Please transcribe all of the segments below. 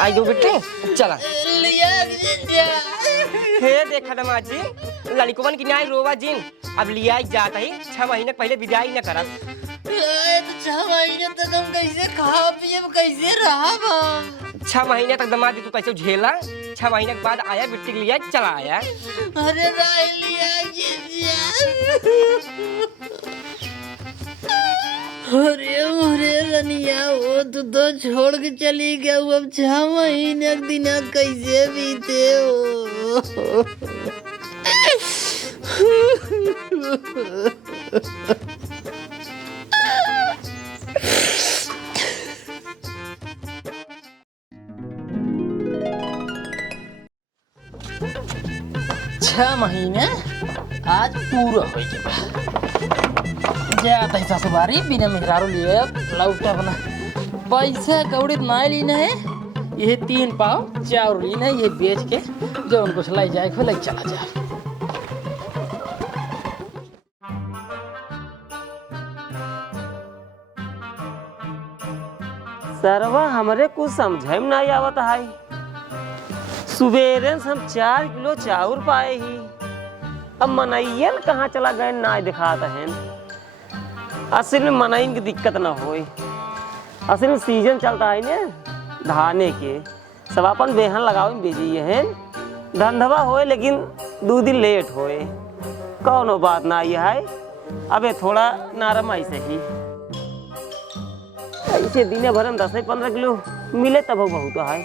आई दो बेटे चला लिया हे देखा दमाद जी लड़कों की न्याय रोवा जिन अब लिया जाता ही 6 महीने पहले विदाई न करत। तो 6 महीने तक हम कैसे खा पिए कैसे रहा 6 महीने तक दमाद जी तू कैसे झेला 6 महीने के बाद आया बिट्टी के लिए चला आया। अरे राय लिया अरे रनिया वो तो छोड़ के चली गया अब 6 महीने दिन कैसे बीते हो। छह महीने आज पूरा हो गया जाता है ससुरारी बिना मेहरारू लिए लौटा बना पैसा कौड़ी ना लेना है ये 3 पाव चाउर लेना है ये बेच के जो उनको लाई जाए खो लग चला जाए। सरवा हमरे कुछ समझे में नहीं आवत है। सुबेरे से हम 4 किलो चाउर पाए ही अब मनैयल कहाँ चला गए ना दिखाता है। असल में मनैन की दिक्कत ना होई असल में सीजन चलता है ना धाने के सब अपन बेहन लगाओ बेजिए हैं धंधवा होए लेकिन 2 दिन लेट होए कौनो बात ना ये है अबे थोड़ा नरम ऐसे ही ऐसे दिन भर में 10-15 किलो मिले तब बहुत है।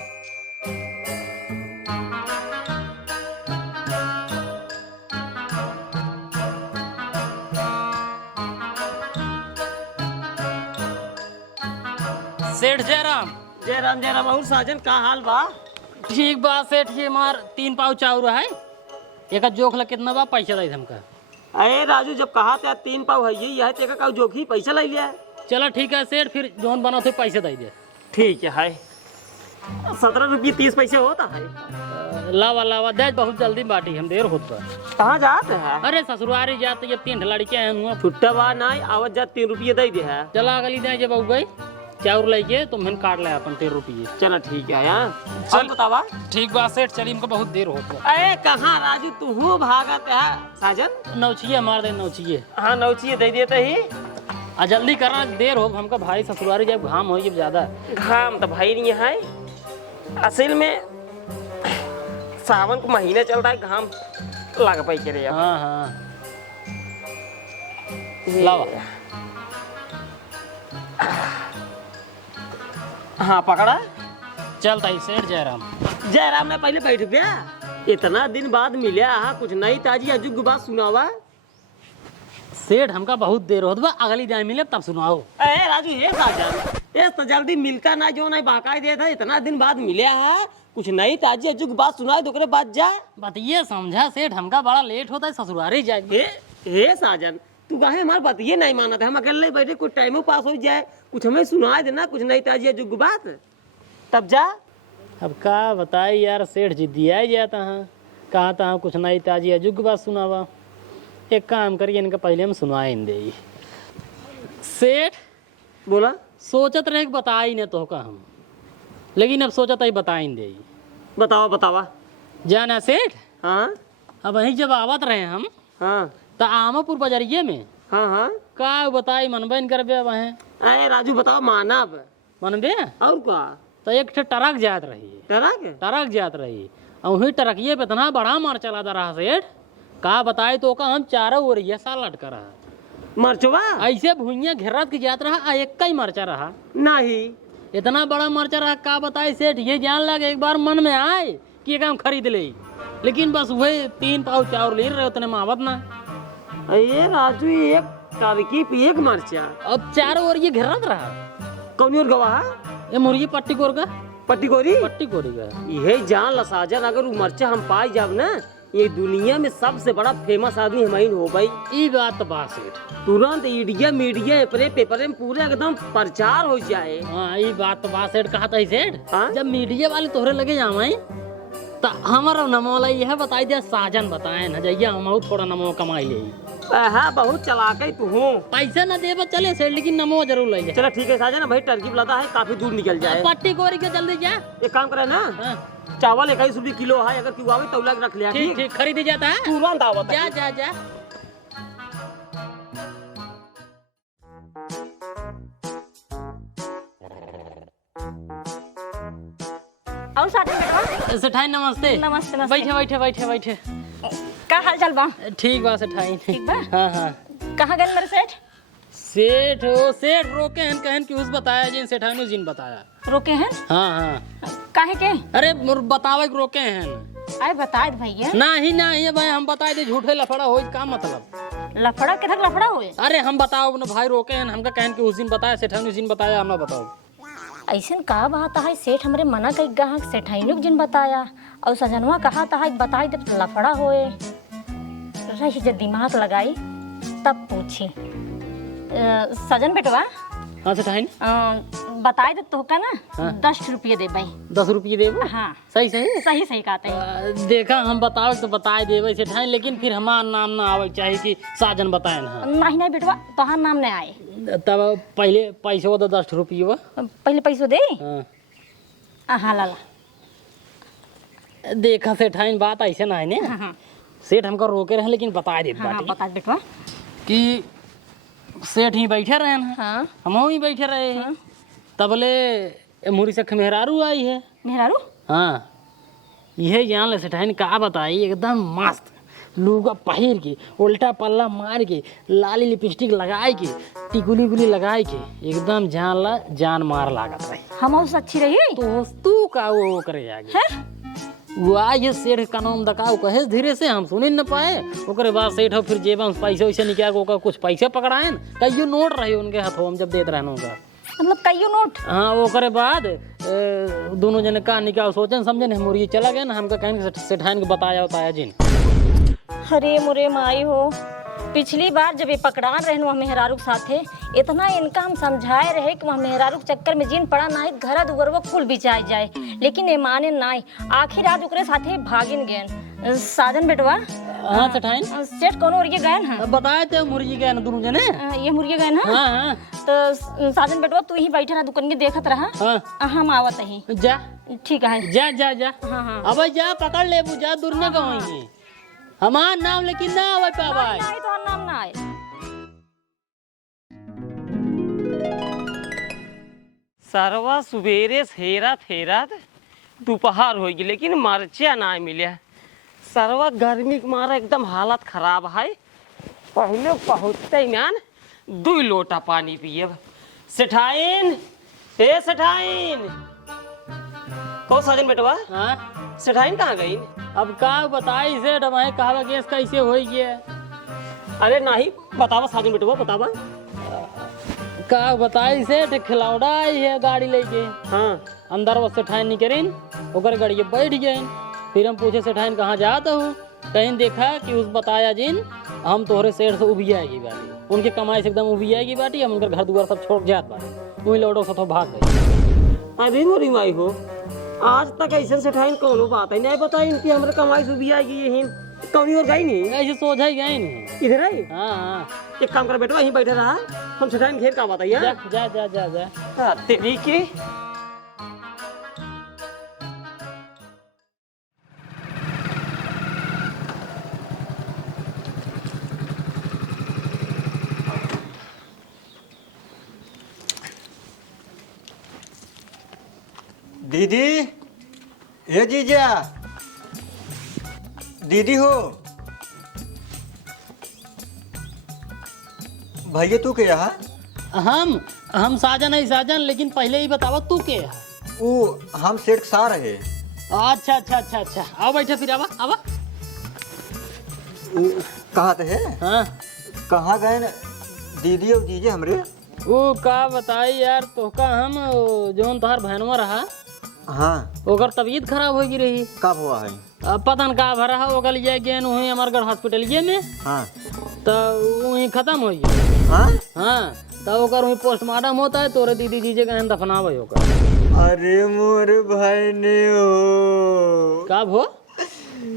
सेठ जयराम जयराम और साजन का हाल बा? ठीक बा सेठ ये मार 3 पाव चाउर है एक जोख ला कितना बा पैसा दे हमका। अरे राजू जब कहा था 3 पाव है यही है तेका का जोखी पैसा ले लिया। चलो ठीक है सेठ फिर जोन बना थे पैसे दे दे। ठीक है 17 रुपये 30 पैसे होता है। लावा दे बहुत जल्दी बाटी हम देर होता। कहाँ जाते हैं? अरे ससुरारी जाते जब 3 लड़के हैं छुट्टा बा नहीं आवत जा 3 रुपये दे दे है। चला अगली दे जब आऊ गई चाउर लेके तुम हम काट ले अपन 13 रुपये। चलो ठीक है यार चल बतावा। ठीक बा सेठ चली हमको बहुत देर होता। अरे कहाँ राजू तू भागत है साजन? नौचिए मार दे नौचिए। हाँ नौचिए दे देते ही जल्दी करना देर हो हमका भाई ससुरारी जब घाम हो जब ज्यादा घाम तो भाई नहीं है असल में सावन का महीना चलता है घाम लग पाई करे। हाँ हाँ लावा हाँ पकड़ा चलता ही सेठ जयराम ने पहले बैठ गया इतना दिन बाद मिले हाँ कुछ नई ताजी अजुग बात सुनावा। सेठ हमका बहुत देर होता अगली जाए मिले तब सुनाओ। अरे राजू ये साजन ये तो जल्दी मिलता ना जो नहीं बाकाय दे था इतना दिन बाद मिले हाँ कुछ नई ताजी अजुग बात सुनाए तो बात जा बात ये समझा सेठ हमका बड़ा लेट होता है ससुरारी जाए। हे साजन तू कहे हमारे बात ये नहीं माना था हम अकेले बैठे कुछ टाइम पास हो जाए कुछ हमें सुना देना कुछ नई ताजी अजुग बात तब जा। अब का बताई यार सेठ जी दिया जाता है कहा था कुछ नई ताजी अजुग बात सुनावा। एक काम करिए इनका पहले हम सुनाए दे। सेठ बोला सोचत रहे बता ही नहीं तो का हम लेकिन अब सोचत ही बता ही दे। बतावा जाना सेठ हाँ अब वहीं जब आवत रहे हम हाँ तो आमापुर बाजारिये में हाँ का बताई मनबे न करबे वहाँ। अरे राजू बताओ मानब मनबे और का तो एक ट्रक जात रही ट्रक जात रही और वही ट्रकिए पे इतना बड़ा मार चला जा रहा सेठ का बताए तो का हम चारों ओर ये साल लटका रहा मरचवा ऐसे भुइया घेरत के जात रहा एक का ही मरचा रहा नहीं इतना बड़ा मरचा रहा का बताए सेठ ये जान लगे एक बार मन में आए कि ये काम खरीद ले लेकिन बस वही 3 पाव चाउर ले रहे उतने मावत ना। अरे राजू एक तरकीब एक मरचा अब चारों ओर ये घेरत रहा कौन और गवाह ये मुर्गी पट्टी कोर का पट्टी कोरी का ये जान लसाजन अगर मरचा हम पाई जाब ना ये दुनिया में सबसे बड़ा फेमस आदमी हमारी हो भाई। ये बात तो बात सेठ तुरंत इंडिया मीडिया पेपर में पूरे एकदम प्रचार हो जाए। हाँ ये बात तो बात सेठ कहा था सेठ हाँ? जब मीडिया वाले तोहरे लगे जावे तो हमारा नमोला यह बताई दिया साजन बताए न जइया हम थोड़ा नमो कमाई ले हाँ बहुत चलाक है तू हूँ। पैसा ना देबा चले सेठ, लेकिन नमो जरूर ले जा। चलो ठीक है साजन, भाई टर्की बुलाता है, काफी दूर निकल जाए। पट्टी कोरी के जल्दी जा। एक काम करे ना, हाँ। चावल 21 रुपये किलो है, अगर क्यों आवे तो रख लिया। ठीक ठीक खरीद जाता है। तुरंत आवत जा जा जा। और साजन बेटवा सेठाई नमस्ते। नमस्ते नमस्ते। बैठे बैठे बैठे बैठे। का हाल चाल बा? ठीक बा सेठाई। ठीक बा? हाँ हाँ। कहाँ गए मेरे सेठ? सेठ हो सेठ रोके हैं कहन कि उस बताया जिन सेठाई ने जिन बताया। रोके हैं? हाँ हाँ। काहे के? अरे बतावे के रोके हैं। आए बता दे भैया। नहीं भाई हम बताए दे, झूठे लफड़ा हो का मतलब। लफड़ा के थक लफड़ा हुए? अरे हम बताओ ना भाई, रोके हैं हमका कहन कि उस दिन बताया सेठाई ने जिन बताया, हम ना बताओ। ऐसन का बात है, सेठ हमरे मना कई गहा सेठाइनुक जिन बताया और सजनवा कहा था बताई दे लफड़ा होए। रही जब दिमाग लगाई तब पूछी। सजन बेटवा हाँ सेठाई बताए दे तो का ना। हाँ। 10 रुपये दे भाई। 10 रुपये देबो? हाँ सही सही सही सही कहते हैं। देखा हम बताओ तो बताए देवे सेठाई, लेकिन फिर हमार नाम ना आवे चाहिए कि साजन बताए ना। नहीं नहीं बेटवा तोहार नाम नहीं आए। तब पहले पैसो दो 10 रुपये। पहले पैसो दे। हाँ। हाँ ला देखा सेठाई बात ऐसे ना है ने। हाँ सेठ हमको रोके रहे, लेकिन बताए दे हाँ बता बेटवा। कि सेठ ही बैठे रहे हैं। हाँ हम ही बैठे रहे हैं। हाँ। तबले मुरी से मेहरारू आई है। मेहरारू? हाँ यह जान ले सेठाई का बताई, एकदम मस्त लूगा पहिर के, उल्टा पल्ला मार के, लाली लिपस्टिक लगाए के, टिकुली गुली लगाए के, एकदम जान मार लागत रही। हम उससे अच्छी रही तो तू का वो करे आगे है? वो आज सेठ का नाम दकाओ कहे धीरे से, हम सुन न पाए। ओकरे बाद सेठ फिर जेबा में पैसे वैसे निकाल के कुछ पैसे पकड़ाए, कईयो नोट रहे उनके हाथों हम जब देते रहने का। मतलब कईयो नोट? हाँ ओकरे बाद दोनों जने का निकाल सोचन समझे मुर्गी चला गया ना, हमका कहें सेठाइन के बताया जिन। अरे मुरे माई हो, पिछली बार जब ये पकड़ान रहन वह मेहरारू के साथे, इतना इनका हम समझाए रहे कि वह मेहरारू के चक्कर में जिन पड़ा ना घर दुगर वो कुल बिचाई जाए, लेकिन ये माने नाई। आखिर आज ओकरे साथे भागिन गए। साजन बेटवा हाँ सेठाइन सेठ कोनो और ये गए हैं? बताए थे मुर्गी गए ना दोनों जने। ये मुर्गे गए हैं? हाँ हाँ। तो साजन बेटवा तू ही बैठे रहा दुकान के देखत रहा। हाँ हम आवत ही। जा ठीक है। जा जा जा। हाँ हाँ। अब जा पकड़ ले बुझा दूर न गवाएंगे हमार नाम, लेकिन ना आवे पावाई। नहीं तो नाम ना आए। सरवा सुबेरे हेरा फेरा दोपहर हो गई, लेकिन मरचा ना मिले। सरवा गर्मी के मारा एकदम हालत खराब है। पहले पहुँचते मान 2 लोटा पानी पिए। सेठाइन ए सेठाइन कहो साजन बेटवा। हाँ सेठाइन कहाँ गई? अब का बताई सेठ, हमारे कहा गैस कैसे हो गया। अरे नहीं बतावा साजन बेटवा बतावा। का बताई सेठ, खिलौड़ा आई है गाड़ी लेके। हाँ अंदर वो सेठाइन निकरीन ओकर गाड़ी बैठ गए। फिर हम पूछे सेठाइन कहाँ जाता हूँ, कहीं देखा कि उस बताया जिन हम तोहरे सेठ से उभी आएगी बाटी, उनके कमाई से एकदम उभी आएगी बाटी, हम उनका घर दुआर सब छोड़ जात बाटी, वही लौटो से तो भाग गई। अरे मोरी माई हो, आज तक ऐसे सेठाइन कोनो बात है नहीं बताई इनकी हमारे कमाई से भी आएगी। यही कौनी और गई नहीं ऐसे सोचा ही गए नहीं। इधर आई। हाँ हाँ एक काम कर बेटवा, यहीं बैठे रहा, हम सेठाइन घेर का बताइए। जा जा जा जा जा। तेरी की दीदी, ए जीजा, दीदी हो, भैया तू के यहाँ? हम साजन है साजन, लेकिन पहले ही बतावा तू के है? वो हम सेठ सा रहे। अच्छा अच्छा अच्छा अच्छा, आओ बैठे फिर आवा आवा। कहाँ थे? हाँ कहाँ गए न दीदी और जीजे हमरे? वो का बताई यार तोहका, हम जोन तोहर बहनवा रहा हाँ ओकर तबीयत खराब हो गई रही। कब हुआ है? अब पता न का भरा है, ओकर लिए गए वहीं अमरगढ़ हॉस्पिटल में, हाँ तो वहीं खत्म हो गई। हाँ हाँ तो ओकर वहीं पोस्टमार्टम होता है, तोरे दीदी जीजे का दफनावे ओकर। अरे मोरे भाई ने हो का हो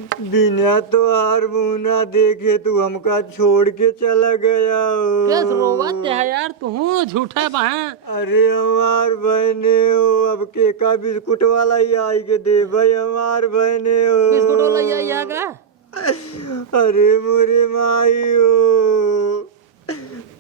बिना तो हार मुँह ना देखे तू हमका छोड़ के चला गया हो। कैस रोवत है यार तू झूठा बहन। अरे हमार बहने हो, अब के का बिस्कुट वाला ही आई के दे भाई हमार बहने हो। बिस्कुट वाला ही आई का? अरे मोरे माई हो।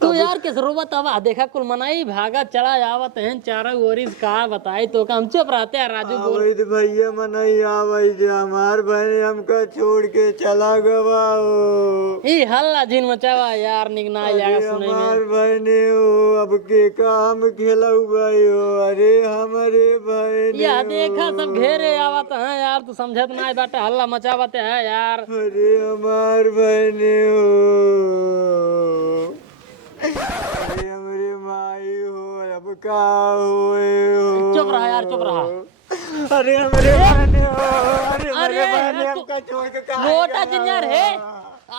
तो यार किस रोवत आवा देखा कुल मनाई भागा चला आवत हैं चारा ओरिस का बताई तो हम चुप रहते हैं राजू बोल। आवई भैया मनई आवई जे हमार बहने हमका छोड़ के चला गवा हो। ई हल्ला जिन मचावा यार निगना जाएगा सुने हमार में। बहने हो, अब के काम खेलऊ गई हो। अरे हमारे बहने या देखा सब घेरे आवत हैं यार तू समझत ना बाटे हल्ला मचावत है यार। अरे हमार बहने हो, अरे हमारे माई हो, अब का होए हो। चुप रहा यार चुप रहा। अरे हमारे बहने हो, अरे अरे हमारे बहने तू- हमका छोड़ के कहाँ लोटा गया जिन्या हो? रे।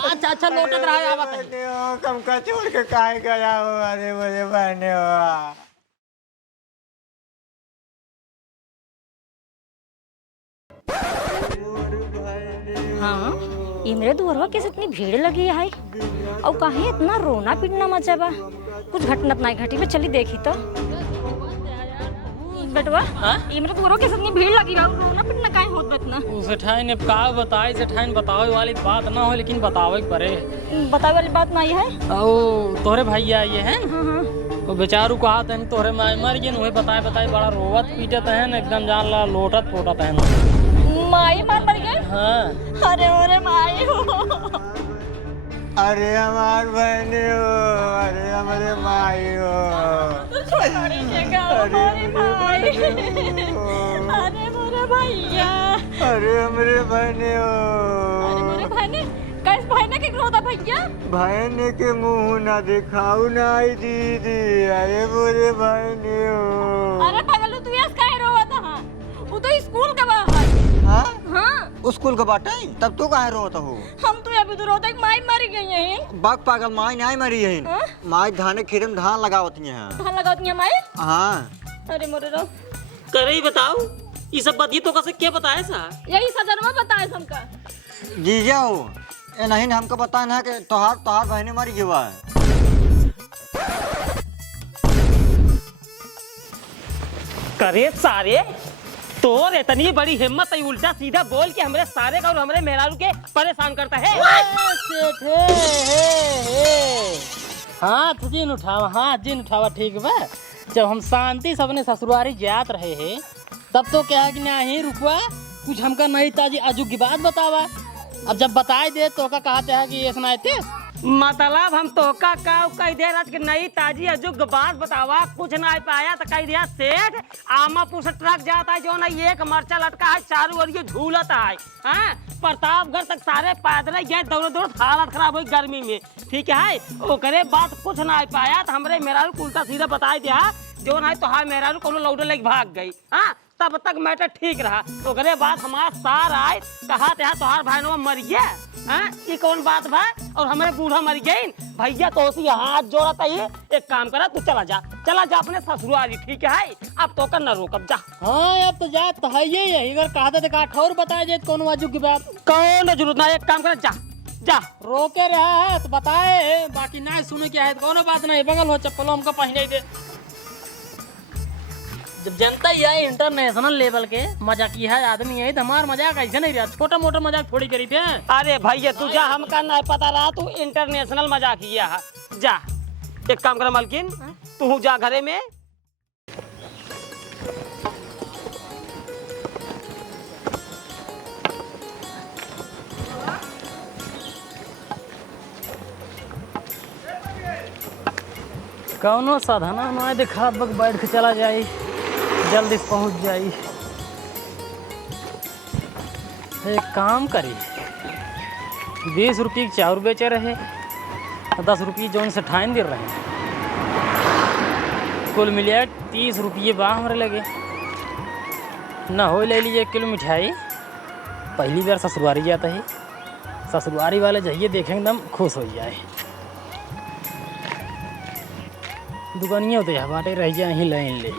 अच्छा अच्छा लोटत रहा आवत है। बहने हो, हमका छोड़ के कहाँ गया हो। अरे मेरे बहने हो। हाँ इमरे दुअरवा कैसे इतनी भीड़ लगी है और काहे इतना रोना पीटना मचा बा। कुछ घटनत नहीं घटी बे, चली देखी तो बेटवा। इमरे दुअरवा कैसे इतनी भीड़ लगी है और रोना पीटना काहे होत बा इतना? सेठाई ने का बताई सेठाई बतावे वाली बात ना हो लेकिन बतावे के परे। बतावे वाली बात नहीं है। ओ तोरे भैया ये हैं हाँ हाँ वो बेचारू कहा था तोरे मर गए वही बताए बताए बड़ा रोवत पीटत है एकदम जान ला लोटत पोटत है। माई मर गए। हाँ अरे अरे माई हो। अरे हमार बहने हो, अरे हमारे माई हो। छोड़ी जगह हमारी माई। अरे मोरे भैया। अरे हमारे बहने हो। अरे मोरे बहने कैस बहने के रोता भैया? बहने के मुंह ना दिखाऊ ना आई दीदी। अरे मोरे बहने हो। अरे पगलू तू ऐसे काहे रोता है? वो तो स्कूल के बाहर। हाँ हाँ स्कूल के बाटे तब तू काहे रोता हो? हम तो अभी तो रोते कि माई मर गई है। बाग पागल माई नहीं मरी है। हाँ? माई धाने खेत में धान लगावती है। धान लगाती है माई। हाँ अरे मोरे रो करे ही बताओ ये सब बात ये तो कैसे क्या बताए सा? यही सदनमा बताए हमका। जीजा हो ए नहीं हमको बताया ना कि तोहार तोहार बहने मरी गवा है। करे सारे तोर इतनी बड़ी हिम्मत है उल्टा सीधा बोल के हमरे सारे का और हमरे मेहरारू के परेशान करता है। हाथ जिन उठावा ठीक बा। जब हम शांति से अपने ससुरारी जात रहे हैं तब तो क्या है कि नहीं रुकवा कुछ हमका नई ताजी अजूब की बात बतावा। अब जब बताए दे तो का कहते हैं कि ये सुनाते मतलब हम तो का कह दे रहा कि नई ताजी अजुग बात बतावा कुछ ना पाया तो कह दिया सेठ आमा पूछ ट्रक जाता है जो ना एक मर्चा लटका है चारों ओर ये झूलता है। हाँ प्रतापगढ़ तक सारे पैदल गए दौड़ दौड़ हालत खराब हुई गर्मी में। ठीक है ओकरे बात कुछ ना पाया तो हमरे मेहरारू उल्टा सीधा बताए दिया जो ना तो हाँ मेहरारू कोनो लौटे लेके भाग गई। हाँ तब तक मैटर ठीक रहा। ओकरे बाद हमारा सार आए कहा ते तोहार भाईनवा मर गया। हाँ ये कौन बात बा और हमारे बूढ़ा मर गई भैया तो उसी हाथ जोड़ा था। ये एक काम करा तू चला जा अपने ससुराली। ठीक है अब तो कर न रोकब जा। हाँ अब तो जा तो है ये अगर कहते थे का और बताए जाए कौन अजूब की बात कौन जरूरत ना एक काम कर जा रोके रहा है तो बताए बाकी ना सुने क्या है तो कौन बात नहीं बगल हो चप्पलों हमको पहने दे। जब जनता ही है इंटरनेशनल लेवल के मजाकी है आदमी है तो हमार मजाक ऐसे नहीं रहा छोटा मोटा मजाक थोड़ी करी थे। अरे भैया तू जा हमका नहीं पता रहा तू इंटरनेशनल मजाक किया है। जा एक काम कर मालकिन तू जा घरे में। कौनो साधना ना दिखा बग बैठ के चला जाए जल्दी से पहुंच जाई। एक काम करी 20 रुपये की चाउर बेचे रहे 10 रुपये जौन से ठाइन दे रहे कुल मिलिया 30 रुपये बा हमारे लगे ना हो ले लीजिए 1 किलो मिठाई। पहली बार ससुरारी जाता है ससुरारी वाले जाइए देखेंगे एकदम खुश हो जाए। दुकानिया तो यहाँ बाटे रह जाए ही लाइन ले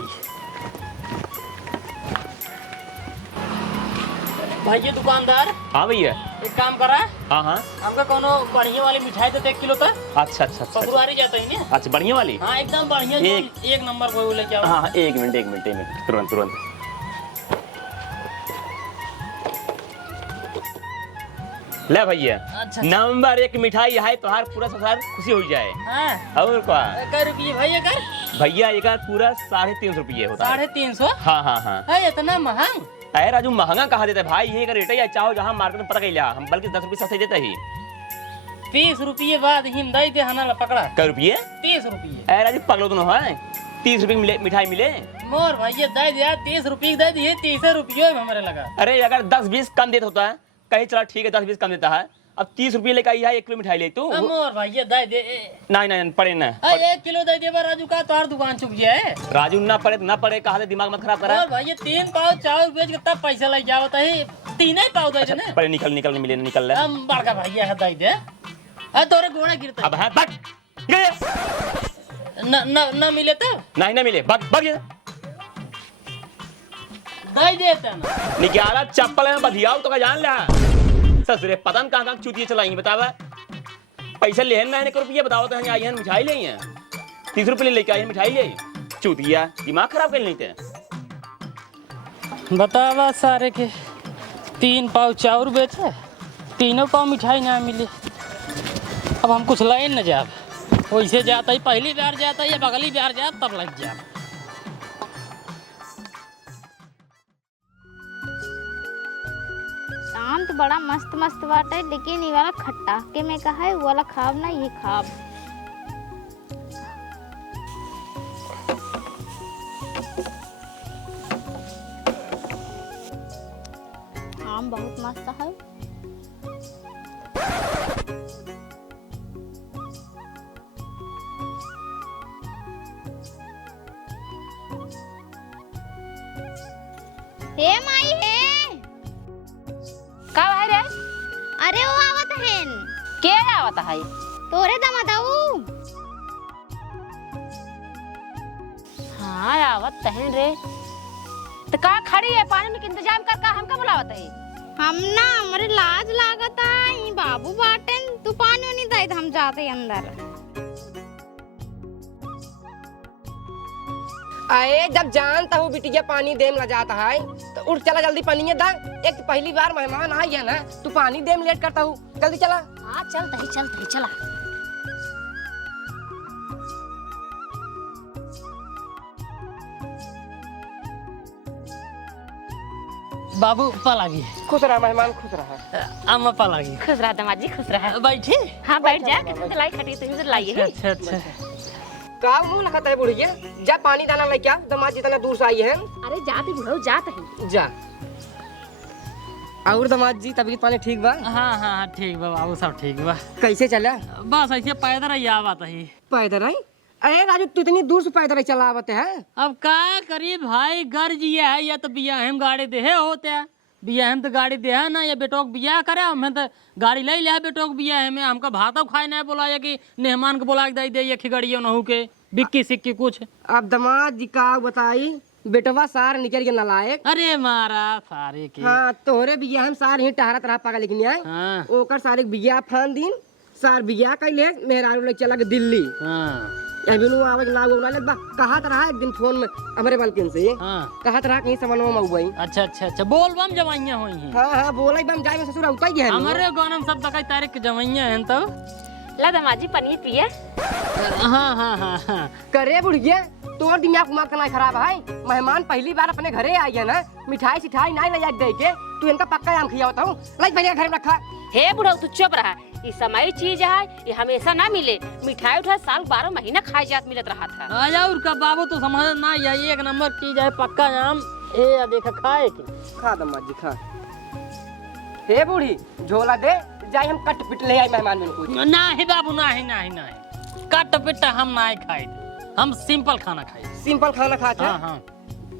भैया दुकानदार, हाँ भैया। एक काम करा, हाँ हाँ। हमका कोनो बढ़िया वाली मिठाई देते 1 किलो तक। अच्छा अच्छा अच्छा। फब्रुआरी जाता है ना। अच्छा बढ़िया वाली। हाँ एकदम बढ़िया, एक नंबर कोई लेके आओ। हाँ हाँ, एक मिनट तुरंत तुरंत। ले भैया। अच्छा। नंबर 1 मिठाई है, तोहार पूरा संसार खुशी हो जाए। हाँ। और क्या कै रुपये भैया कर? भैया एक पूरा 350 रुपये होता है। 350? हाँ हाँ हाँ। है इतना महंग? अरे राजू महंगा कहा देता है भाई, ये का रेट है, चाहो जहाँ मार्केट में पता कैला हम, बल्कि 10 रुपये सस्ते देते ही। 30 रुपये बाद हिम दे दे हना पकड़ा। कै रुपये? 30 रुपये। अरे राजू पगलो तो न है, 30 रुपये मिले मिठाई मिले। मोर भैया दे दिया 30 रुपये दे दिए, 30 रुपये में हमारे लगा। अरे अगर 10-20 कम देता होता है, कहीं चला ठीक है 10-20 कम देता है, अब 30 रुपये लेकर आई है, 1 किलो मिठाई ले तू। मोर भैया दे दे। नहीं पड़े ना। 1 किलो दे दे राजू का, तोहार दुकान चुक जाए। राजू ना पड़े, कहा दिमाग मत खराब करा। और भैया 3 पाव चावल बेच के तब पैसा लग जाओ, है 3 ही पाव दे देना। पड़े निकल मिले निकल रहा। हम बड़का भैया है दे दे। तोरे घोड़ा गिरता अब है बट गए न मिले तो नहीं ना मिले, बग ये दे देता ना। निकाला चप्पल में बधियाओ तो का जान ले ससुरे, पता न कहाँ चूतिया चलाएंगे बतावा। पैसा ले ना 1 रुपया बताओ तो आई है मिठाई ले 30 रुपये लेके आई मिठाई ले, चूतिया दिमाग खराब कर लेते। बतावा सारे के 3 पाव चावल बेचे, 3 पाव मिठाई ना मिली। अब हम कुछ लाइन न जाब, वैसे जाता ही पहली बार जाता या बगली बार जाब तब लग जाब। आम तो बड़ा मस्त मस्त बाटे, लेकिन ये वाला खट्टा के मैं कहा है, वो वाला खाब ना, ये खाब। आम बहुत मस्त है। हे माई हे, का भाई रे? अरे वो आवत है। के आवत है? तोरे दमादाऊ। हाँ आवत है रे। तो का खड़ी है, पानी के इंतजाम कर, का हमका बुलावत है? हम ना, हमारे लाज लागत है, बाबू बाटन तू पानी नहीं दे, हम जाते अंदर। अरे जब जानता हूँ बिटिया पानी देम ला जाता है तो उठ चला जल्दी पानी दा। एक तो पहली बार मेहमान आई है ना, तू पानी देम लेट करता हूँ, जल्दी चला। हाँ चलते ही चला। बाबू पलागी। खुश रहा मेहमान, खुश रहा। अम्मा पलागी। खुश रहा दामाद जी, खुश रहा। बैठे। हाँ बैठ जा, कितनी लाई खटी तुम इधर लाइए। अच्छा अच्छा। का मुंह लगाता है बुढ़िया, जा पानी दाना लेके आ, दामाद जी इतना दूर से आई है। अरे जाते बुढ़ो जाते ही। जा। और दामाद जी तबीयत पानी ठीक बा? हाँ ठीक बा बाबू, सब ठीक बा। कैसे चला? बस ऐसे पैदल ही आवत है। पैदल आई? अरे राजू तू इतनी दूर से पैदल चला आवते है? अब का करी भाई, गर्ज ये है या तो बिया हम गाड़ी दे होते है, बिया हम तो गाड़ी दे है ना, या बेटोक बिया करे हमें तो गाड़ी ले ले बेटोक बिया है में, हमका भातो खाए ना बोला कि मेहमान को बोला दे दे ये खिगड़ियो नहू के बिक्की सिक्की कुछ। अब दामाद जी का बताई, बेटवा सार निकल के नलायक। अरे मारा सारे के। हाँ तोहरे बिया हम सार ही टहरत रहा पागल लेकिन आए। हाँ ओकर सारे बिया फान दिन सार बिया कैले मेहरारू ले चला के दिल्ली। हाँ अभी नु आवाज लागो ना ले बा, कहत रहा एक दिन फोन में हमरे बालकिन से, हाँ। कहत रहा कहीं सामान में मउबई। अच्छा अच्छा अच्छा, बोल बम जमाइया होई हैं। हां बोले बम जाए में ससुर उतई गए हमारे गानम सब तक तारीख के जमाइया हैं तो। ला दामाद जी पनीर पिए। हाँ। करे बुढ़िया, तोर दिमाग उमाग ना खराब है। मेहमान पहली बार अपने घरे आई है ना, मिठाई सिठाई नहीं ले दे के तू इनका पक्का आम खियावता हूं, लाई पहले घर में रखा। हे बुढ़ो तू चुप रहा, ये समय चीज है, ये हमेशा ना मिले। मिठाई उठाई साल 12 महीना खाए जात मिलत रहा था। आ जाओ उनका बाबू तो समझ ना, यही 1 नंबर चीज है, पक्का आम। ए देखा खाए के खा दामाद जी खा। हे बूढ़ी झोला दे, जाए हम कट पिट ले आई मेहमान में को। नहीं बाबू, नहीं कट पिट्टा हम नहीं खाए, हम सिंपल खाना खाए। सिंपल खाना खाते हैं? हाँ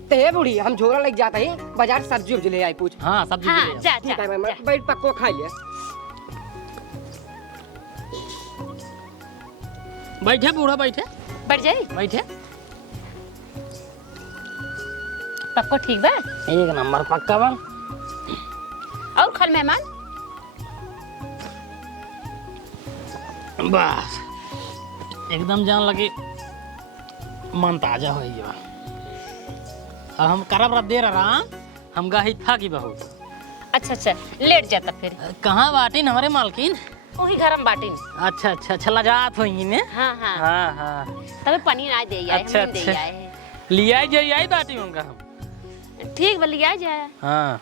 तो हे बूढ़ी हम झोला लेके जाते ही बाजार सब्जी उब्जी ले आई पूछ। हाँ सब्जी हाँ ले आओ। जा ठीक है मैं बैठ पक्को खा लिया। बैठे बूढ़ा बैठे बढ़ जाए। बैठे। पक्को ठीक बा? 1 नंबर पक्का बा। और खल मेहमान। बस एकदम जान लगे मन ताजा हो गया। अब हम करब रहा देर आराम, हम गाही था कि बहुत। अच्छा अच्छा लेट जाता फिर। कहाँ बाटिन हमारे मालकिन? वही गरम बाटिन। अच्छा अच्छा चला जात होंगी ने। हाँ हाँ हाँ हाँ तबे पनीर आए दे आए अच्छा हम दे अच्छा आए लिया जाइए आई बाटी उनका हम। हैं। ठीक बल्ली आ जाए। हाँ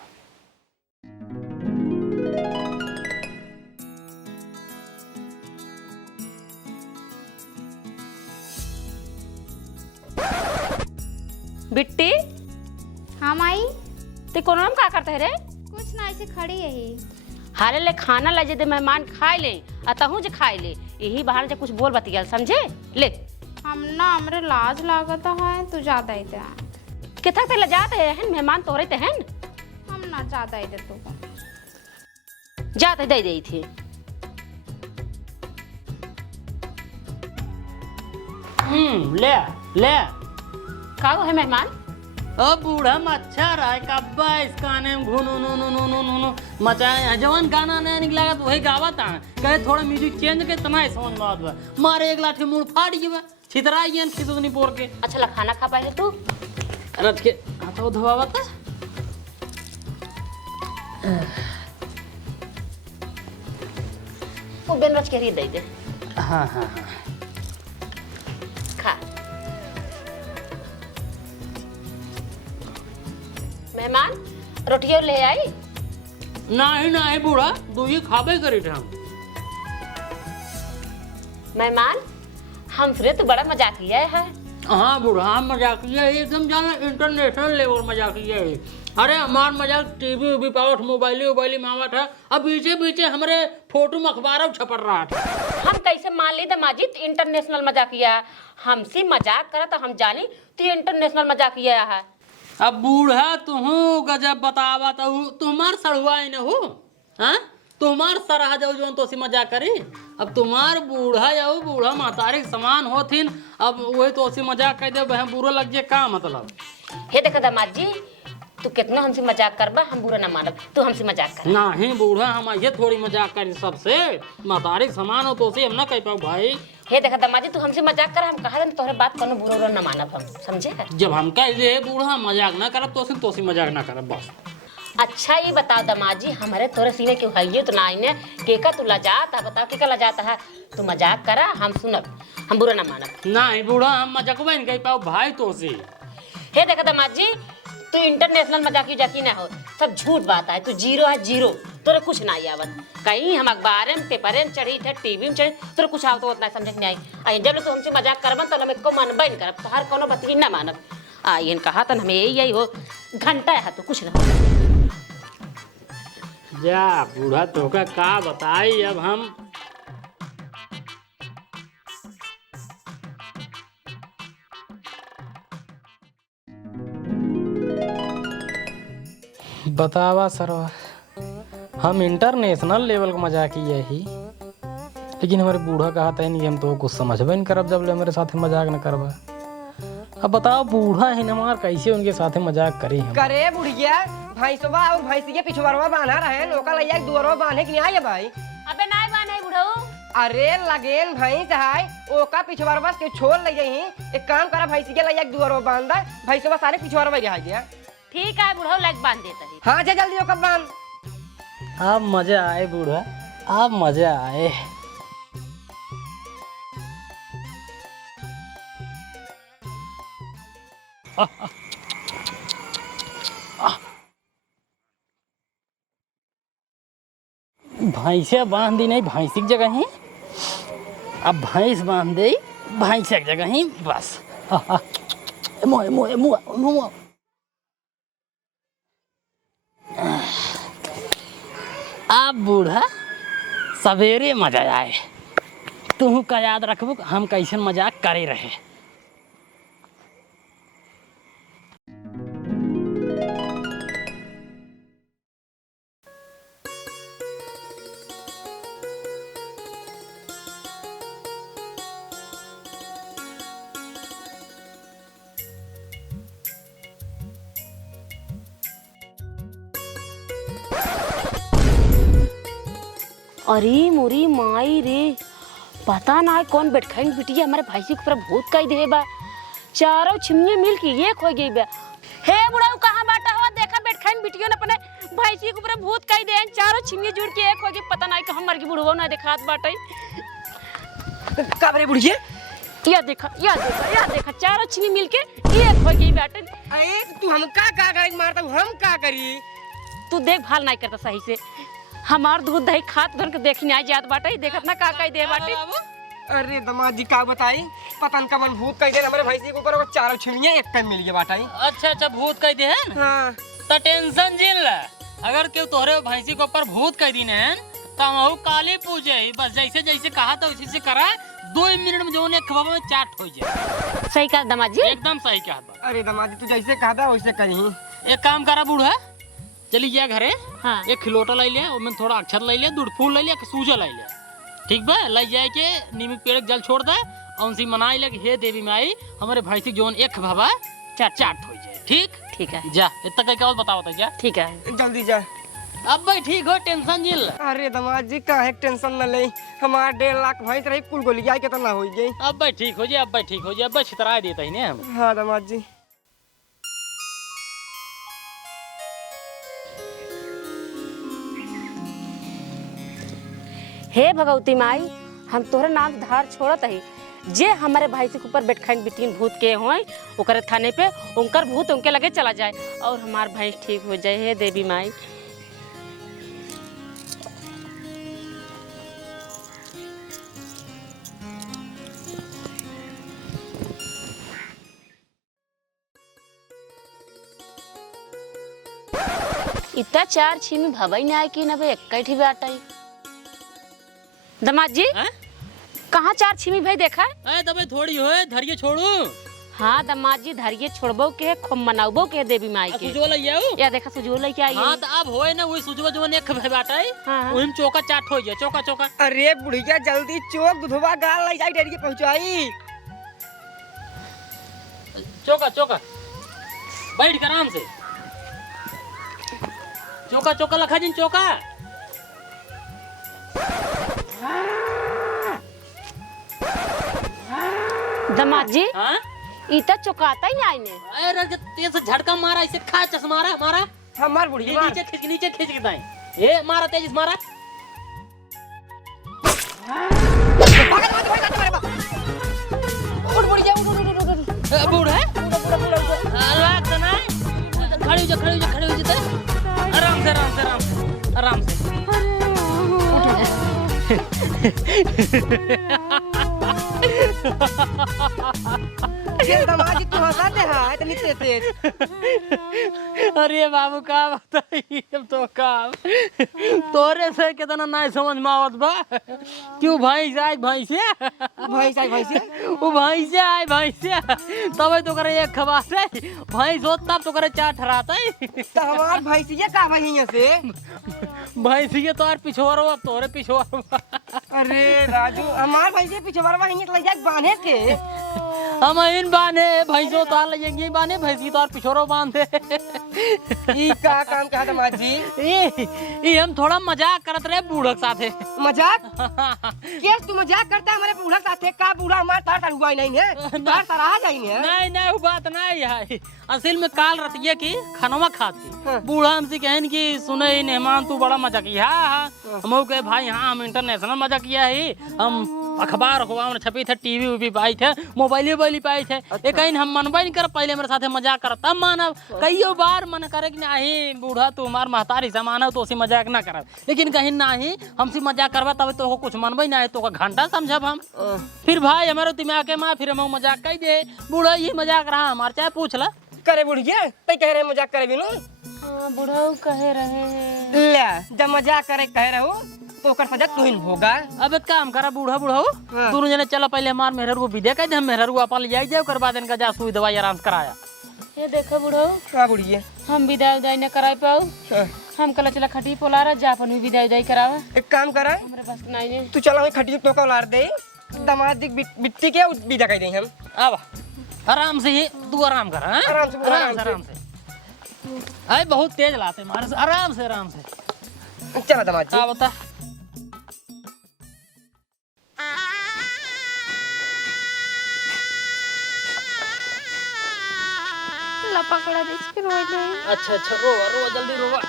बिट्टी हाँ माई ते कोनो हम का करते रे? कुछ ना ऐसे खड़ी यही। हाले ले खाना ला जे दे मेहमान खाए ले अतहू जे खाए ले यही बहाने जे कुछ बोल बतिया समझे ले। हम ना हमरे लाज लागता है तू ज्यादा ही दे। कितना ते लजात है मेहमान तोरे ते हैं हम ना ज्यादा ही दे तू को। जाते दे दे थे। ले ले। का है मेहमान? अब बूढ़ा मच्छर है कब्बा इस गाने में घुनु नु नु नु नु नु नु मचाए जवन गाना नया निकला तो वही गावत है। कहे थोड़ा म्यूजिक चेंज के तना समझ में आत बा। मारे एक लाठी मुंह फाड़ गया छितराई गया खिसुनी पोर के। अच्छा ला खाना खा पाए तू? रच के हाथों धोवावत वो बेन रच के दे दे। हाँ हाँ हाँ खा। मेहमान रोटियों ले आई? नहीं नहीं बूढ़ा दू ही खाबे करी थे हम। मेहमान हमसे तो बड़ा मजाक किया है। हाँ बूढ़ा हम मजाक किया है एकदम जाना इंटरनेशनल लेवल मजाक किया है। अरे हमार मजाक टीवी उवी पावत मोबाइली में आवत है। अब बीचे बीचे हमारे फोटो में अखबार छपड़ रहा था। हम कैसे मान ली दमाजी इंटरनेशनल मजाक किया? हमसे मजाक करा तो हम जानी तो इंटरनेशनल मजाक किया है। अब बूढ़ा तुहू गजब बतावा तुम्हार सड़ुआ न हो। हाँ तुम्हार सरहा जाओ जो तो मजाक करी। अब तुम्हार बूढ़ा जाओ बूढ़ा महतारी समान होथिन। अब वही तो मजाक कर दे बुरा लग जाए का मतलब। हे देख दामाद जी तू कितना हमसे मजाक करबा हम बुरा ना मानब तू हमसे मजाक कर। नहीं बूढ़ा हम ये थोड़ी मजाक करी सबसे महतारी समान हो तो हम ना कह पाओ भाई। हे देखा दामाद जी तू हमसे मजाक कर हम कहा तोहरे बात कोनो बुरा ना मानब हम समझे। जब हम कह दे बूढ़ा मजाक ना करब तो मजाक ना करब बस। अच्छा ये बताओ दामाद जी हमारे तोरे सीने क्यों है तो ना इन्हें केका तू लजाता बताओ केका लजाता है। तू मजाक करा हम सुनब हम बुरा ना मानब। नहीं बूढ़ा हम मजाक नहीं कह पाओ भाई तो हे देखा दामाद जी तू इंटरनेशनल मजाकी जाकी ना हो सब झूठ बात है। तू जीरो है जीरो तोरे कुछ ना आवत। कहीं हम अखबार में पेपर में चढ़ी थे टीवी में चढ़ी तोरे कुछ आवत उतना समझ नहीं आई। जब तू हमसे मजाक करब तो हम को मनबे नहीं करब तोहार कोनो बतगी ना मानब। आइन कहा तो हमें यही हो घंटा है तो कुछ ना जा बूढ़ा तो का बताई। अब हम बतावा सरवा हम इंटरनेशनल लेवल का मजाक किया ही लेकिन हमारे बूढ़ा कहा था नहीं हम तो कुछ समझबे नहीं करब जब ले मेरे साथ मजाक न करबा। अब बताओ बूढ़ा है नमार कैसे उनके साथ मजाक करी हम। करे बुढ़िया भैंसवा और भैंसिया पिछवारवा बांधा रहे नौका लैया दुआरवा बांधे कि नहीं आए भाई। अबे नाय बाने बुढ़ऊ। अरे लगेन भैंस है ओका पिछवारवा के छोड़ ले गई। एक काम करा भैंसिया लैया दुआरवा बांधा भैंसवा सारे पिछवारवा रह गया। ठीक है बुढ़ऊ लाइक बांध देता है। हाँ जा जल्दी ओका बांध। अब मजा आए बूढ़ा अब मजा आए। भैंसे बांध दी नहीं भैंसी की जगह ही अब भैंस बांध दे भैंस की जगह ही बस। मोए मोए मुआ मुआ अब बूढ़ा सवेरे मजा आए। तू का याद रखबू हम कैसे मजाक करे रहे। अरे मोरी माई रे, पता ना है कौन बैठखाइन बिटिया हमारे भाई के ऊपर भूत कई दे बा। चारों छिमिया मिल के एक हो गई बा। हे बुढ़ाऊ कहाँ बाटा हुआ, देखा बैठखाइन बिटिया ने अपने भाई के ऊपर भूत कई दे, चारों छिमिया जुड़ के एक हो गई। पता नहीं कहाँ मर गई बुढ़वा ना दिखात बाटे। का बरे बुढ़िया? या देखा चारों छिमी मिल के एक हो गई बाटे। अरे तू हमका का गाइड मारता हूँ, हम का करी? तू देखभाल नहीं करता सही से। हमार दूध दही खात भर के देखने आ जात बाटे, देखत ना का कई दे बाटे। अरे दामाद जी का बताई, पता न कमन भूत कह दे हमारे भैंसी के ऊपर, वो चारों छिड़ियां एक टाइम मिल गया बाटाई। अच्छा भूत कह दे हैं हाँ तो टेंशन जिन ला। अगर क्यों तोहरे भैंसी के ऊपर भूत कह दी हैं तो हम काली पूजे बस जैसे जैसे कहा था उसी से करा। 2 मिनट में जो ने खबर में चाट हो जाए। सही कहा दामाद जी, एकदम सही कहा था। अरे दामाद जी तू जैसे कहा था वैसे कहीं। एक काम करा बूढ़ा, चली गया घरे। हाँ। एक खिलोटा लाई ले, उसमें थोड़ा अक्षर लाई ले, दूध फूल लाई ले, सूजा लाई ले, ठीक बा? लाई जाए के नीम के पेड़ के जल छोड़ दे और उनसे मनाई ले हे देवी माई हमारे भैंसी जोन एक भावा चाट हो जाए। ठीक है जा, इतना क्या बताओ बता जा। ठीक है, जल्दी जा। अब भाई ठीक हो, टेंशन जिल। अरे दामाद जी का टेंशन न ले, हमारा 1.5 लाख भैंस रही कुल गोलियां कितना हो गई। अब भाई ठीक हो जाए, अब भाई ठीक हो जाए, अब भाई छितरा देता ही नहीं हम। हाँ दामाद जी। हे भगवती माई, हम तोहरे नाम धार छोड़त ही। जे हमारे भाई के ऊपर बैठखाइन बिटिन भूत के होए ओकरे थाने पे उनकर भूत उनके लगे चला जाए और हमार भैंस ठीक हो जाए। हे देवी माई। इतना 4 छिमी भवई ने आए कि न बे एक बाटाई। दामाद जी कहाँ 4 छिमी भाई देखा है? अरे दबे थोड़ी होए, धरिए छोड़ू। हाँ दामाद जी, धरिए छोड़बो के खूब मनाबो के देवी माई के। सुजो लइया या देखा सुजो लेके आई। हाँ तो अब होए ना वही सुजवा जो ने खबे बाटाई। हाँ। वही चौका चाट हो जाए, चौका। अरे बुढ़िया जल्दी चौक दुधवा गाल लाई जाई डेरी के पहुंचाई। चौका बैठ के आराम से। चौका लखा जिन चौका। दामाद जी हाँ इतना चौकाता ही आई ने। अरे तेज से झटका मारा, इसे खा चश्मा मारा। हमार बुढ़िया नीचे खींच के दाएं। ये मारा तेज मारा। उठ बुढ़िया उठ। बूढ़ा लाग तो नहीं, खड़ी हो जा। आराम से। ये दामाद जी तू हंसाते हैं इतनी तेज। अरे बाबू का बताइए, अब तो काम तोरे से कितना नहीं समझ में आवत बा। क्यों भैंस आई भैंसिया वो भैंसिया आई भैंसिया तब तो करे एक खबार है भैंस हो तब तो करे 4 ठहराता है। तो हमार भैंसिया का भैया से भैंसिया तो यार पिछोरो, अब तोरे पिछोरो। अरे राजू हमार भैंसिया पिछवारवा हिंगे ले जाए बांधे के। हम इन बाने भैंसो तार ले जाएंगे बाने भैंसी तो पिछोरो बांधे। ई का काम कहा दामाद जी? ये हम थोड़ा मजाक करत रहे बूढ़ा के साथे। मजाक? केस तू मजाक करता है हमारे बूढ़ा साथे का? बूढ़ा हमारे तार हुआ ही नहीं है, तार सराहा जाई नहीं। नहीं वो बात नहीं है। असल में काल रतिया की खनवा खाती बूढ़ा हमसे कहन कि सुने मेहमान तू बड़ा मजा किया। हम कहे भाई हाँ हम इंटरनेशनल मजा किया है, हम अखबार में छपी थे, टीवी उवी पाई थे, मोबाइल पाई थे। एक हम मनबा नहीं कर पहले मेरे साथ मजाक कर तब मानव। कई बार मन करे कि नहीं बूढ़ा तू हमार महतारी से मानव तो उसी मजाक ना कर, लेकिन कहीं नहीं हमसे मजाक करवा तब तो कुछ मनबा ही ना तो घंटा समझब हम। फिर भाई हमारे दिमाग में फिर हम मजाक कह दे बूढ़ा ये मजाक रहा हमारे, चाहे पूछ ला करे बुढ़िया तै कह रहे मजाक करे बिनु। हाँ बुढ़ा कहे रहे हैं। ले जब मजाक करे कह रहे हो तो ओकर सजा तू ही होगा। अब एक काम करा बूढ़ा हो हाँ। दोनों जने चलो पहले हमार मेहर को विदे कह दे, हम मेहर को अपन ले जाए ओकर बाद इनका जा सुई दवाई आराम से कराया। ये देखो बुढ़ा का बुढ़िया हम विदाई न कराई पाऊ। हाँ। हम कल चला खटी पोला रहा जा अपन विदाई करावा। एक काम करा हमरे पास नहीं है। तू चला खटी तो का लार दे दामाद दी बिट्टी के विदा कर दे हम। अब आराम से ही तू आराम कर। हाँ? आराम से अरे बहुत तेज लाते मारे से। आराम से चला दामाद जी। बता चला पकड़ा दे फिर रोए ले। अच्छा अच्छा रोवा रोवा जल्दी रोवा।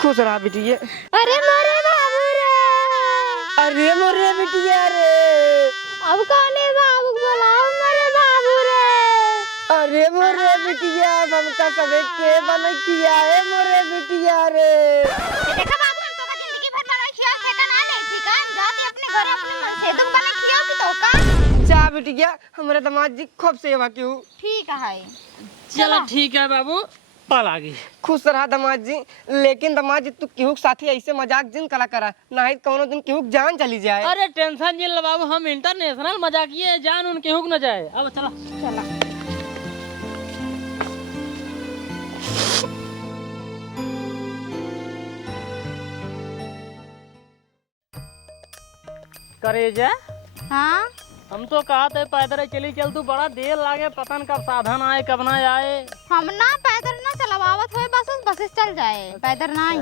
खुश रहा बिटिया। अरे मोरे बाबू रे, अरे मोरे बिटिया रे, अब कौन है बाबू बुलाओ मोरे बाबू रे। अरे मोरे बिटिया ममता सबे के बन किया है मोरे बिटिया रे। देखा बाबू हम तो का जिंदगी भर बना खिया फेंका ना ले ठीक है, जाते अपने घर अपने मन से तुम बना खिया कि तो का। जा बिटिया हमारे दामाद जी खूब सेवा की हूँ। ठीक है चलो ठीक है बाबू पल आ गई। खुश रहा दामाद जी, लेकिन दामाद जी तू केहू साथी ऐसे मजाक जिन कला करा नहीं कोनो दिन केहू जान चली जाए। अरे टेंशन जिन लो बाबू, हम इंटरनेशनल मजाकिए जान उनके हुक न जाए। अब चला चला। करेजा हाँ हम तो कहा थे पैदल चली चल, तू बड़ा देर लागे, पता न कब साधन आए कब ना आए। हम ना पैदल ना चलावत हुए बस चल जाए पैदल नहीं।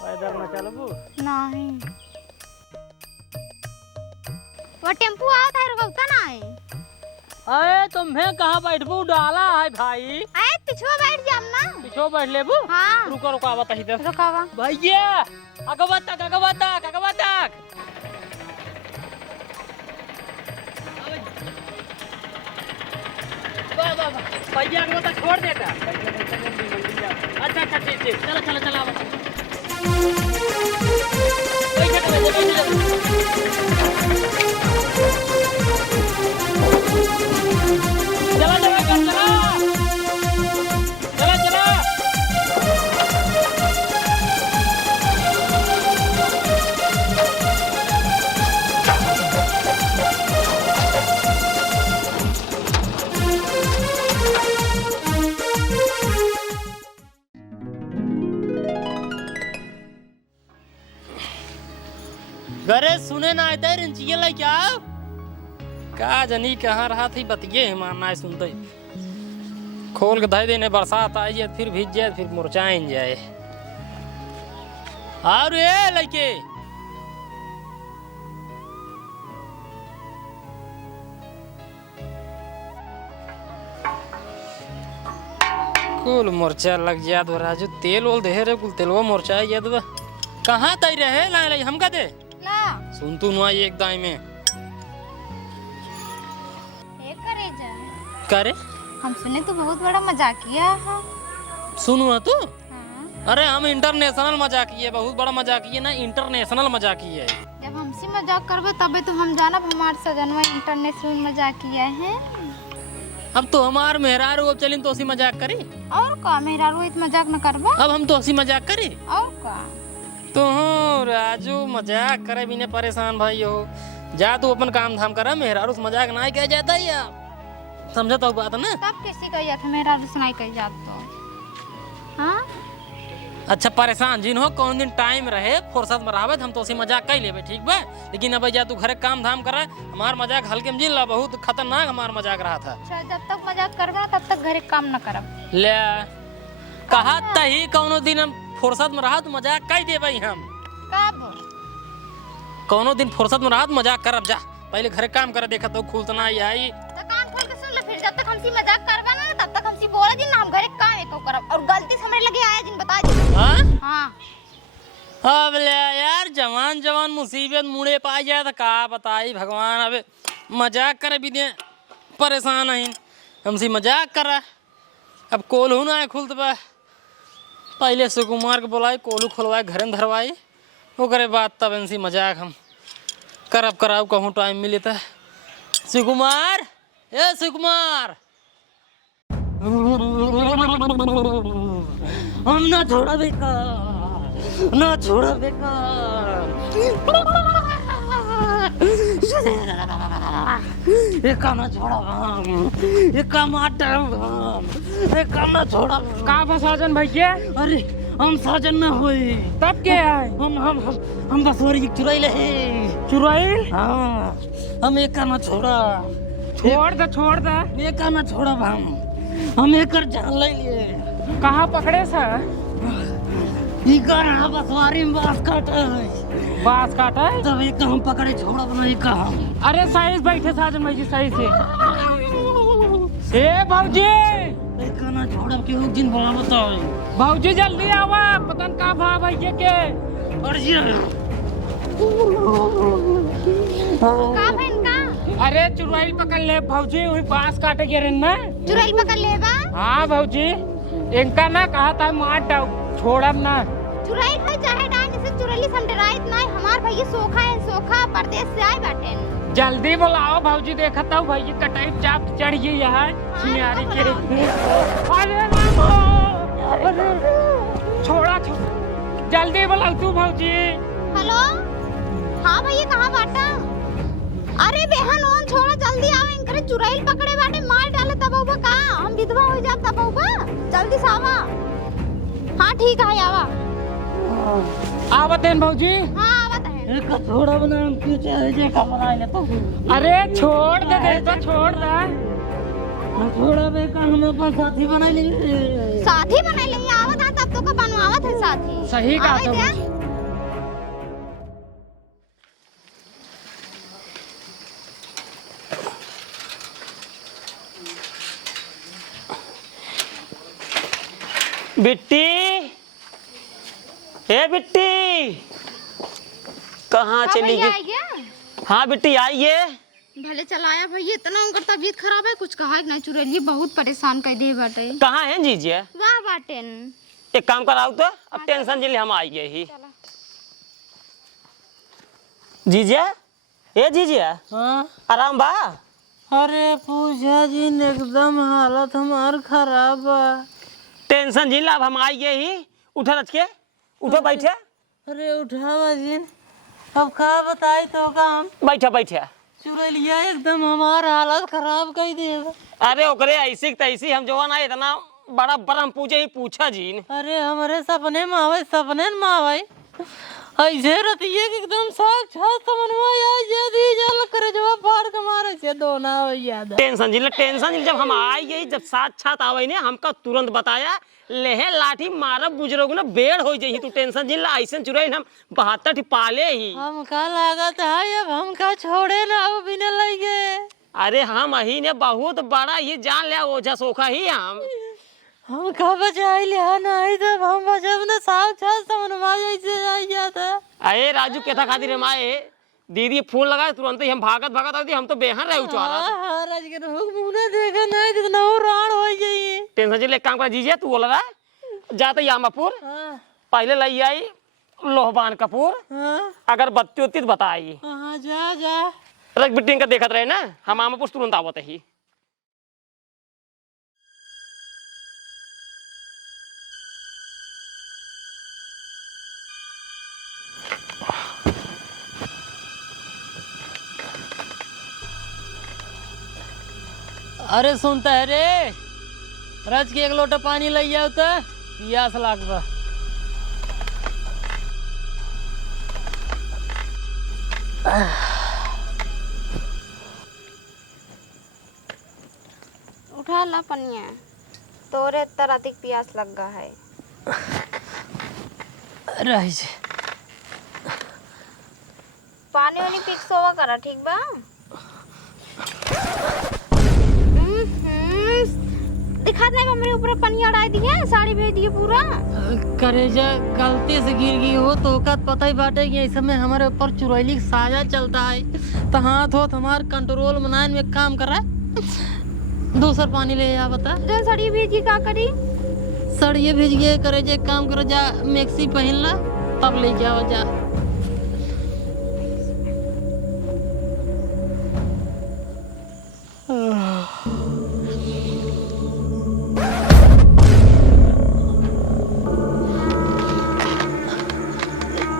पैदल न चलबू नहीं वो टेम्पू आवत है रुकता ना है। अरे तुम्हें कहाँ बैठबू डाला है भाई, आए पिछवा बैठ जाम ना। पीछो बैठ लेबू। हाँ रुको रुको आवा तही दे रुकावा। भैया अगवा तक अगवा तक अगवा तक। भैया अगवा तक छोड़ देगा। अच्छा अच्छा ठीक ठीक चलो चलो चलो आवा। बैठ जा बैठ जा। चला चला चला चला चला। घरे सुने ना आते रिंचिए ले क्या का जनी कहाँ रहा थी बतिये है मानना है सुनते खोल के धै देने बरसात आई है फिर भीज जाए फिर मुरझाइन जाए। और ये लड़के कुल मुरझा लग जात राजू, तेल ओल दे रे कुल तेलवा मुरझा जात बा। कहाँ तई रहे ला हम का दे ना सुन तू नुआ एक दाई में ये करे जा। करे हम सुने तू बहुत बड़ा मजाकिया है। सुनुआ तू। हाँ। अरे हम इंटरनेशनल मजाकिए, बहुत बड़ा मजाकिए ना, इंटरनेशनल मजाकिए। जब हमसे मजाक करबे तबे तो हम जानब हमार सजनवा इंटरनेशनल मजाकिया है। अब तो हमार मेहरारू अब चलिन तो हंसी मजाक करी। और का मेरा रोहित मजाक न करबा। अब हम तो हंसी मजाक करी। और का तो राजू मजाक करे बिना परेशान भाई हो, जा तू अपन काम धाम करा, मेहरारू से मजाक ना किया जाता है यार, समझता हूँ बात ना। तब किसी का या मेरा सुनाई कही जात तो हाँ। अच्छा परेशान जिन हो कौन दिन टाइम रहे फुर्सत में रहा हम तो उसी मजाक कर लेबे ठीक बा, लेकिन अब जा तू घरे काम धाम करा, हमार मजाक हल्के में जिन ला, बहुत खतरनाक हमार मजाक रहा था। अच्छा जब तक मजाक करबा तब तक घरे काम न करब। ले कहा तही कौनो दिन हम फुर्सत में रहा तो मजाक कर दे भाई, हम कब कौनो दिन फुर्सत में रहा तो मजाक करब, जा पहले घरे काम कर देखा तो खुल तो ना आई। तो कान खोल के सुन ले, फिर जब तक हमसे मजाक करबा ना तब तक हमसे बोला दिन हम घरे काम एको करब, और गलती से हमरे लगे आया जिन बता दे। हाँ हाँ अब ले यार जवान जवान मुसीबत मुड़े पाई जाए तो का बताई भगवान, अब मजाक करे भी दे परेशान है हमसे मजाक कर रहा। अब कोल्हू ना खुलत बा, पहले सुकुमार के बुलाए कोल्हू खुलवाए घर में धरवाए, ओकरे बाद तब इनसे मजाक हम करब कराब कहूँ टाइम मिले तो। सुकुमार ए सुकुमार हम ना छोड़ा बेकार ना छोड़ा बेकार, ये काम ना छोड़ा ये काम ये काम ना छोड़ा। का बा साजन भैया? अरे हम साजन ना होई तब क्या है? हम बस वरी चुराइले है। चुराइल? हाँ हम एक काम ना छोड़ा, छोड़ दे एक काम ना छोड़ा हम एक कर जान ले लिए। कहाँ पकड़े सर? बसवारी में बांस काटा है, बांस काटा है? तब एक हम पकड़े छोड़ा नहीं कहा। अरे सही से बैठे साजन भाई जी, सही से ए भौजी खाना छोड़ के हो जिन बोला बताओ भौजी जल्दी आवा पतन का भाव है के और जी का बहन का अरे चुड़ैल पकड़ ले भौजी वही बांस काटे गिरे ना चुड़ैल पकड़ लेबा हाँ भौजी इनका ना कहा था मार डाउ छोड़ब ना चुड़ैल है चाहे डाइन से चुड़ैली हम डराइत नहीं हमार भैया सोखा है सोखा परदेश से आए बाटे जल्दी बुलाओ भौजी देखता हूँ भैया कटाई चाप चढ़ गई है चियारी के अरे अरे छोड़ा जल्दी बुलाओ तू भौजी हेलो हाँ भैया कहाँ बाटा अरे बहन ओन छोड़ा जल्दी आओ इनकरे चुड़ैल पकड़े बाटे मार डाले तब होगा का हम विधवा हो जाब तब होगा जल्दी से आवा हाँ ठीक है आवा आवत हैं भौजी हाँ आवत है एक थोड़ा बना हम क्यों चाहे जे कमरा ले तो अरे छोड़ दे तो छोड़ दे थोड़ा बे का हम अपन साथी बना ले साथी बना ले आवत है तब तो का बनवावत है साथी सही कहा आवत है। तो बिट्टी हे बिट्टी कहाँ चली भैया गई? आई गया हाँ बिट्टी आई है। भले चलाया भैया इतना उनकर तबीयत खराब है कुछ कहा नहीं चुड़ैली बहुत परेशान कर दे बाटे कहाँ है जीजिया? वाह बाटेन एक काम कराओ तो अब टेंशन जिले हम आई गए ही। जीजिया ए जीजिया हाँ आराम बा? अरे पूजा जी एकदम हालत हमार खराब बा टेंशन जिले अब हम आई गए ही। उठो रच के उठो बैठे अरे उठावा जिन अब का बताई तो काम बैठे बैठे। चुड़ैलिया एकदम हमार हालत खराब कर देगा अरे ओकरे ऐसी तैसी हम जो ना इतना बड़ा बरम पूजे ही पूछा जी ने। अरे हमारे सपने में आवे ऐसे रतिये के एकदम साक्षात समन्वय आ यदि जल कर जवा फाड़ के मारे से दोना हो याद टेंशन जिले जब हम आई गई जब साक्षात आवे ने हमका तुरंत बताया लेहे लाठी मारब बुजुर्ग ना बेड़ हो जाई। तू टेंशन जिला ऐसे चुड़ैल हम 72 पाले ही। हमका लागत है अब हमका छोड़े ना अब बिना लगे अरे हम ही ने बहुत बड़ा ये जान लिया ओझा सोखा ही हमका बचाई लिया नहीं तब हम बचब न साक्षात समन्वय ऐसे आ जाता। अरे राजू केथा खातिर माए दीदी फूल लगाए तुरंत ही हम भागत आती हम तो बेहन रहे उचारा। हां राज के मुंह देखा नहीं तो ना राण हो जाई। टेंशन जिले एक काम कर जीजिए तू बोल रहा जाते यामापुर हां पहले लाई आई लोहबान कपूर हां अगर बत्ती उत्ती बताई हां जा रख बिट्टी का देखत रहे ना हम आमापुर तुरंत आवत ही। अरे सुनता है रे रज के एक लोटा पानी लई आओ तो पियास लागबा। उठा ला पनिया तोरे तर अधिक प्यास लग गया है रह जे पानी वानी पी के सोवा करा ठीक बा। दिखात नहीं मेरे ऊपर पनिया डाल दिया साड़ी भेज दिए पूरा करेजा गलती से गिर गई हो तो का पता ही बाटे कि इस समय हमारे ऊपर चुड़ैली साजा चलता है तो हाथ हो हमार कंट्रोल बनाए में काम कर रहा है। दूसरा पानी ले आ बता जो साड़ी भेजी का करी सड़िए भेज गए करेजा एक काम करो जा मैक्सी पहन ला तब ले जाओ जा।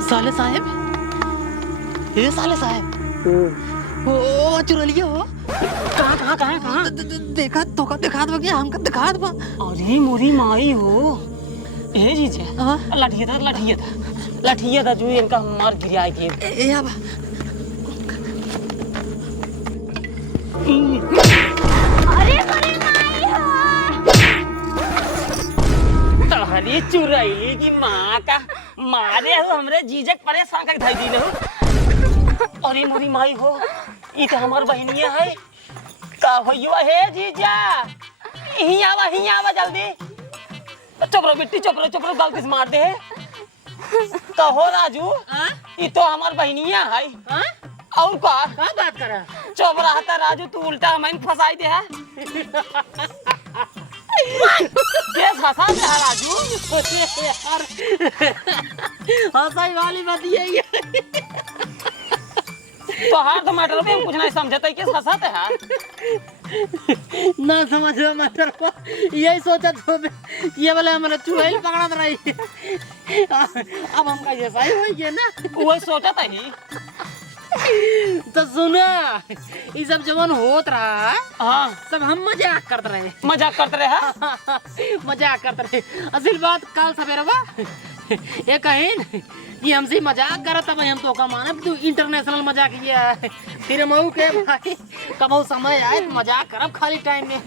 साले साहब ये साले साहब ओ चुड़ैलिया हो कहाँ देखा तो का दिखा दो क्या हमका दिखा दो। अरे मोरी माई हो ए जीजे हां लठिया था जो इनका मार गिरा के ए अब अरे मेरी माई हो तहरी चुड़ैली की माँ का मारे हो हमरे जीजक परेशान कर धाई दी हो। अरे मोरी माई हो ई तो हमार बहनिया है का भैया हे जीजा ही आवा जल्दी। चुप रहो बिट्टी, चुप रहो, गलती से मार दे। कहो राजू, ये तो हमार बहनिया है। और का बात कर रहा? चुप रहता राजू, तू उल्टा हमें फंसाई दे है। केस फंसा दे है राजू। यार हंसाई वाली बात यही है। तो हार तो मैटर में कुछ नहीं समझता, केस फंसाते है। ना समझ मैटर को, यही सोचा तो ये वाला हमारा चुड़ैल पकड़ा रही। अब हम का जैसा ही होइए ना, वही सोचा था ही। तो सुना, ये सब जवन होत रहा है, हाँ सब हम मजाक करते रहे। मजाक करते रहे हैं। मजाक करते रहे। असल बात कल सवेरे बा ये कहीं ये हमसे मजाक करत, तब हम तो का माने तू इंटरनेशनल मजाक किया है। फिर मऊ के भाई कबो समय आए तो मजाक करब खाली टाइम में,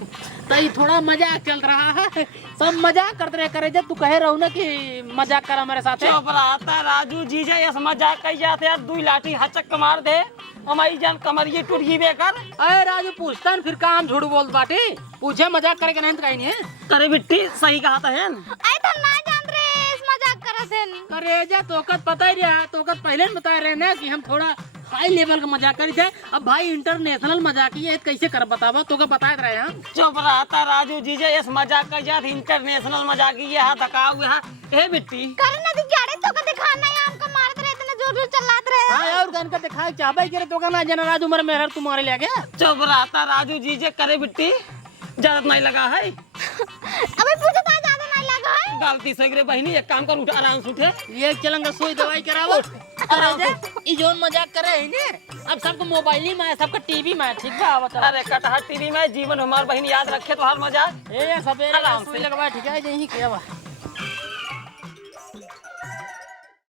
तो ये थोड़ा मजाक चल रहा है। सब मजाक करते रहे करे, जब तू कहे रहू ना कि मजाक कर हमारे साथ। चुप रहता राजू, जीजा ये मजाक कही जाते यार, 2 लाठी हचक मार दे हमारी जान कमरिए टूट गई बेकर। अरे राजू पूछता फिर काम झूठ बोल बाटे, पूछे मजाक करे के नहीं तो कहीं नहीं है। करे बिट्टी सही कहा था है। आई तो ना जान रे इस मजाक करत है। अरे जा तोकत पता ही रहा, तोकत पहले बता रहे ना कि हम थोड़ा हाई लेवल का मजाक करी थे। अब भाई इंटरनेशनल मजाक ये कैसे कर बतावा, तो का बता रहे हम। चुप रहता राजू, जीजा इस मजाक का जात इंटरनेशनल मजाक ये है, धका हुआ है। ए बिट्टी करे ना दिखाड़े तो का दिखाना है, हमको मारत रहे इतने जोर जोर चिल्लात रहे। हां और गन का दिखाए चाहबे करे तो का ना जना राजू मर मेहर तुम्हारे ले गया। चुप रहता राजू, जीजे करे बिट्टी ज्यादा नहीं लगा है। अबे पूछो तो ज्यादा नहीं लगा है। गलती से गिरे बहनी, एक काम कर, उठ आराम से उठे। ये चलंगा सुई दवाई करावो। अरे जा ई जोन मजाक करे है ने, अब सबको मोबाइल ही में, सबका टीवी में, ठीक बा आवत। अरे कटहर टीवी में जीवन हमार बहन याद रखे तो हर मजाक। ए सवेरे सुई लगवा ठीक है, यही किया बा।